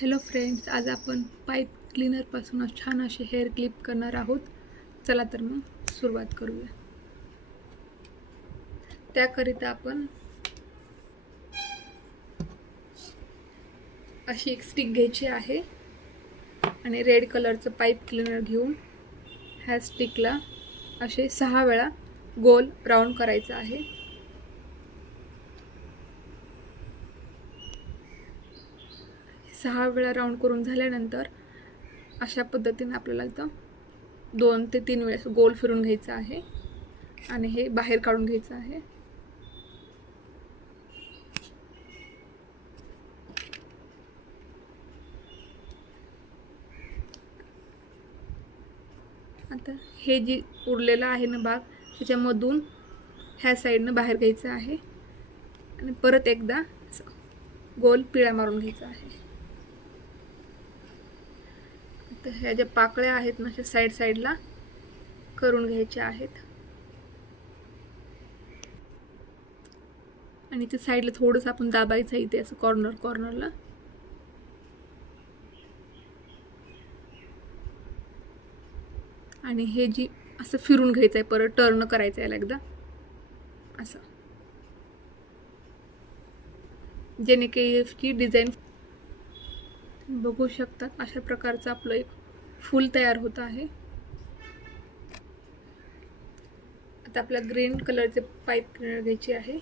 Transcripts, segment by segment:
Hello friends, आज आपण pipe क्लीनरपासून छान असे हेअर क्लिप करणार आहोत. चला तर मग सुरुवात करूया. त्याकरिता आपण अशी एक स्टिक घ्यायची आहे आणि रेड कलरचं पाईप क्लीनर घेऊन ह्या स्टिकला असे 6 वेळा गोल राऊंड करायचं आहे. सहा वेळा राऊंड करून झाल्यानंतर अशा पद्धतीने आपल्याला इथं 2 ते 3 वेळेस गोल फिरून घ्यायचं आहे आणि हे बाहेर काढून घ्यायचं आहे. आता हे जी उरलेला आहे ना भाग, त्याच्यामधून ह्या साईडनं बाहेर घ्यायचं आहे आणि परत एकदा गोल पिळा मारून घ्यायचा आहे. तर ह्या ज्या पाकळ्या आहेत ना, अशा साईडला करून घ्यायच्या आहेत आणि ते साईडला थोडंसं आपण दाबायचं इथे असं कॉर्नरला. आणि हे जी असं फिरून घ्यायचं आहे, परत टर्न करायचं आहे एकदा असं, जेणे की डिझाईन बघू शकतात. अशा प्रकारचं आपलं एक फूल तयार होत आहे. आता आपल्या ग्रीन कलरचे पाईप क्लीनर घ्यायचे आहे.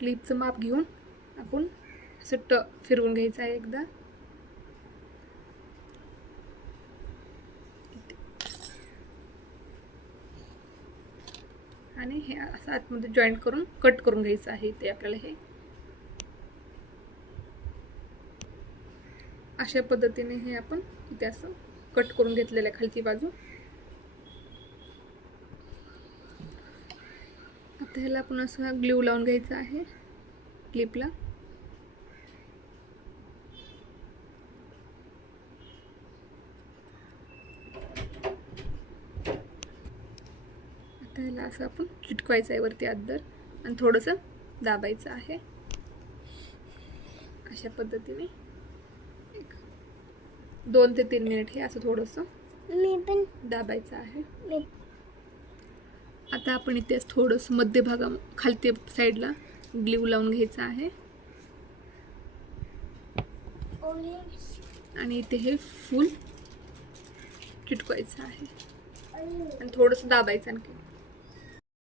क्लिपचं माप घेऊन आपण असं फिरवून घ्यायचं आहे एकदा. आणि हे असं आतमध्ये जॉईंट करून कट करून घ्यायचं आहे. ते आपल्याला हे अशा पद्धतीने हे आपण इथे असं कट करून घेतलेलं आहे खालची बाजू. आता ह्याला आपण असं ग्लू लावून घ्यायचं आहे क्लिपला. आता ह्याला असं आपण चिटकवायचं आहे वरती अद्दर आणि थोडंसं दाबायचं आहे. अशा पद्धतीने 2 ते 3 मिनिट हे असं थोडंसं दाबायचं आहे. आता आपण इथे थोडंसं मध्यभागा खालती साईडला ग्लू लावून घ्यायचं आहे आणि इथे हे फूल चिटकवायचं आहे आणि थोडंसं दाबायचं आणखी.